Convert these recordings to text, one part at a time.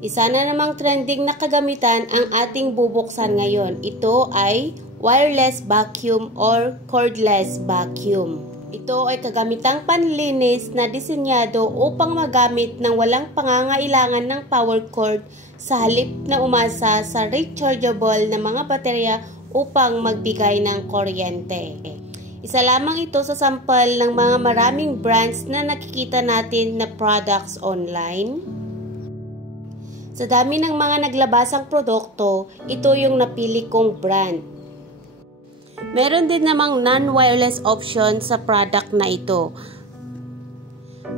Isa na namang trending na kagamitan ang ating bubuksan ngayon. Ito ay wireless vacuum or cordless vacuum. Ito ay kagamitang panlinis na disenyado upang magamit ng walang pangangailangan ng power cord sa halip na umasa sa rechargeable na mga baterya upang magbigay ng kuryente. Isa lamang ito sa sampal ng mga maraming brands na nakikita natin na products online. Sa dami ng mga naglabasang produkto, ito yung napili kong brand. Meron din namang non-wireless option sa product na ito.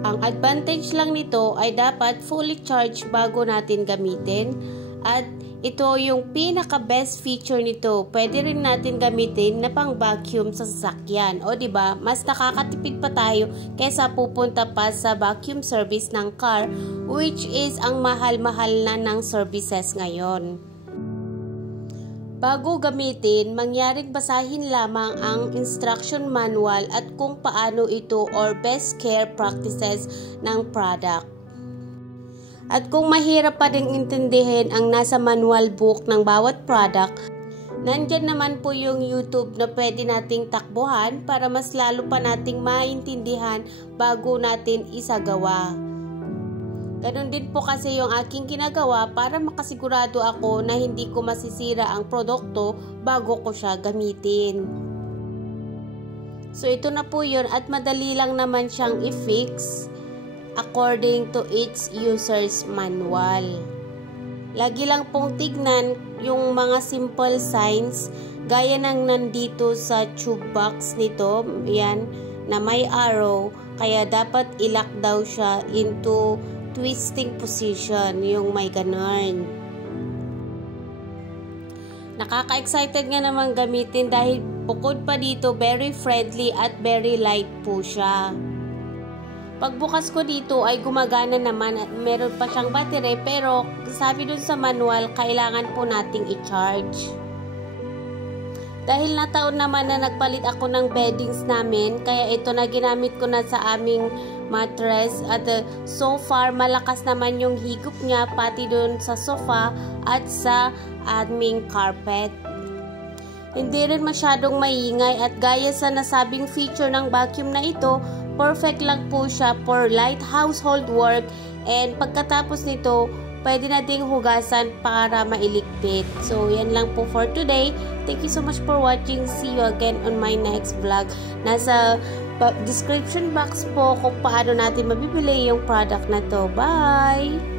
Ang advantage lang nito ay dapat fully charged bago natin gamitin at ito yung pinaka-best feature nito. Pwede rin natin gamitin na pang-vacuum sa sasakyan. O diba, mas nakakatipid pa tayo kaysa pupunta pa sa vacuum service ng car, which is ang mahal-mahal na ng services ngayon. Bago gamitin, mangyaring basahin lamang ang instruction manual at kung paano ito or best care practices ng product. At kung mahirap pa ding intindihin ang nasa manual book ng bawat product, nandyan naman po yung YouTube na pwede nating takbuhan para mas lalo pa nating maintindihan bago natin isagawa. Ganon din po kasi yung aking ginagawa para makasigurado ako na hindi ko masisira ang produkto bago ko siya gamitin. So ito na po yun at madali lang naman siyang i-fix according to its user's manual. Lagi lang pong tignan yung mga simple signs gaya ng nandito sa tube box nito, yan, na may arrow, kaya dapat i-lock daw siya into twisting position, yung may ganon. Nakaka-excited nga naman gamitin dahil bukod pa dito, very friendly at very light po siya. Pagbukas ko dito ay gumagana naman at meron pa siyang battery pero sabi dun sa manual, kailangan po nating i-charge. Dahil nataon naman na nagpalit ako ng beddings namin, kaya ito na ginamit ko na sa aming mattress at so far malakas naman yung higop niya pati dun sa sofa at sa aming carpet. Hindi rin masyadong maingay at gaya sa nasabing feature ng vacuum na ito, perfect lang po siya for light household work and pagkatapos nito, pwede na ding hugasan para mailigpit. So, yan lang po for today. Thank you so much for watching. See you again on my next vlog. Nasa description box po kung paano natin mabibili yung product na to. Bye!